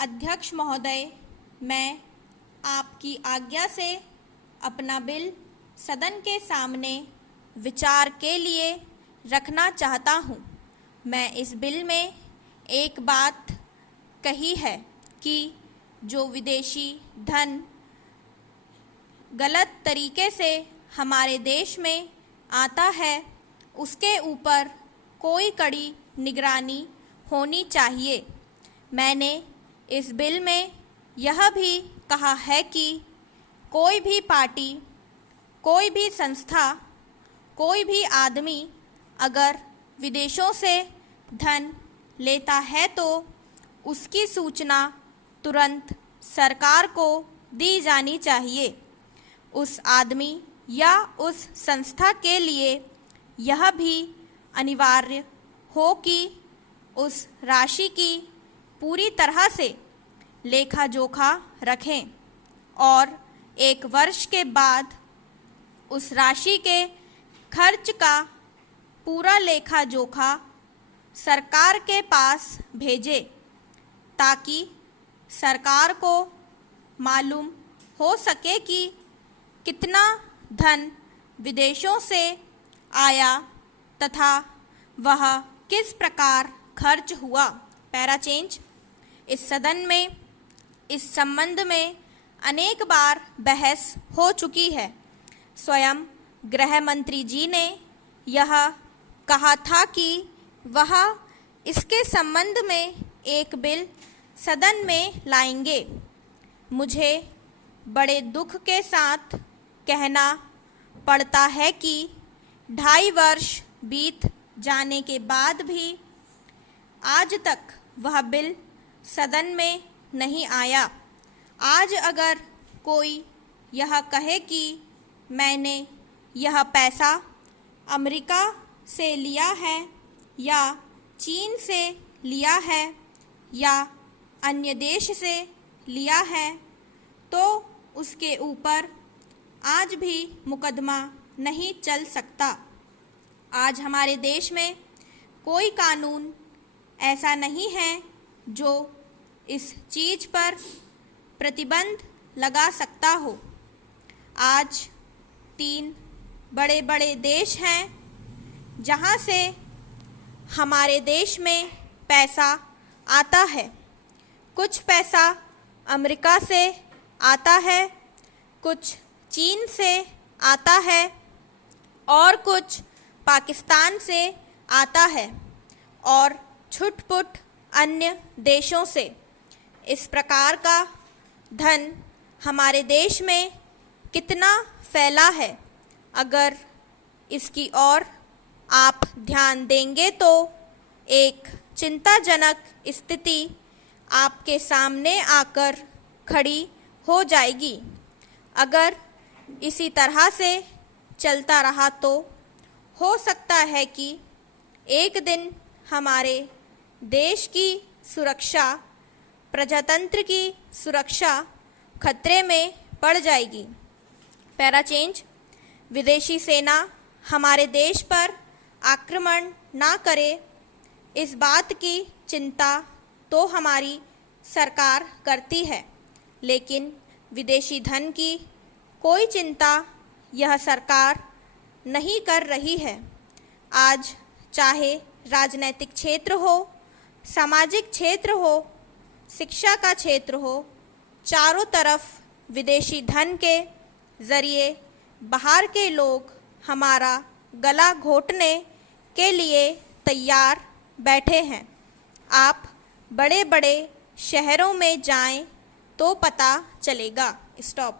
अध्यक्ष महोदय, मैं आपकी आज्ञा से अपना बिल सदन के सामने विचार के लिए रखना चाहता हूँ। मैं इस बिल में एक बात कही है कि जो विदेशी धन गलत तरीके से हमारे देश में आता है, उसके ऊपर कोई कड़ी निगरानी होनी चाहिए। मैंने इस बिल में यह भी कहा है कि कोई भी पार्टी, कोई भी संस्था, कोई भी आदमी अगर विदेशों से धन लेता है तो उसकी सूचना तुरंत सरकार को दी जानी चाहिए। उस आदमी या उस संस्था के लिए यह भी अनिवार्य हो कि उस राशि की पूरी तरह से लेखा जोखा रखें और 1 वर्ष के बाद उस राशि के खर्च का पूरा लेखा जोखा सरकार के पास भेजें, ताकि सरकार को मालूम हो सके कि कितना धन विदेशों से आया तथा वह किस प्रकार खर्च हुआ। Para change. इस सदन में इस संबंध में अनेक बार बहस हो चुकी है। स्वयं गृह मंत्री जी ने यह कहा था कि वह इसके संबंध में एक बिल सदन में लाएंगे। मुझे बड़े दुख के साथ कहना पड़ता है कि 2.5 वर्ष बीत जाने के बाद भी आज तक वह बिल सदन में नहीं आया। आज अगर कोई यह कहे कि मैंने यह पैसा अमेरिका से लिया है या चीन से लिया है या अन्य देश से लिया है, तो उसके ऊपर आज भी मुकदमा नहीं चल सकता। आज हमारे देश में कोई कानून ऐसा नहीं है जो इस चीज़ पर प्रतिबंध लगा सकता हो। आज 3 बड़े बड़े देश हैं जहां से हमारे देश में पैसा आता है। कुछ पैसा अमेरिका से आता है, कुछ चीन से आता है और कुछ पाकिस्तान से आता है और छुटपुट अन्य देशों से। इस प्रकार का धन हमारे देश में कितना फैला है, अगर इसकी ओर आप ध्यान देंगे तो एक चिंताजनक स्थिति आपके सामने आकर खड़ी हो जाएगी। अगर इसी तरह से चलता रहा तो हो सकता है कि एक दिन हमारे देश की सुरक्षा, प्रजातंत्र की सुरक्षा खतरे में पड़ जाएगी। Para change. विदेशी सेना हमारे देश पर आक्रमण ना करे, इस बात की चिंता तो हमारी सरकार करती है, लेकिन विदेशी धन की कोई चिंता यह सरकार नहीं कर रही है। आज चाहे राजनैतिक क्षेत्र हो, सामाजिक क्षेत्र हो, शिक्षा का क्षेत्र हो, चारों तरफ विदेशी धन के ज़रिए बाहर के लोग हमारा गला घोटने के लिए तैयार बैठे हैं। आप बड़े बड़े शहरों में जाएं तो पता चलेगा। स्टॉप।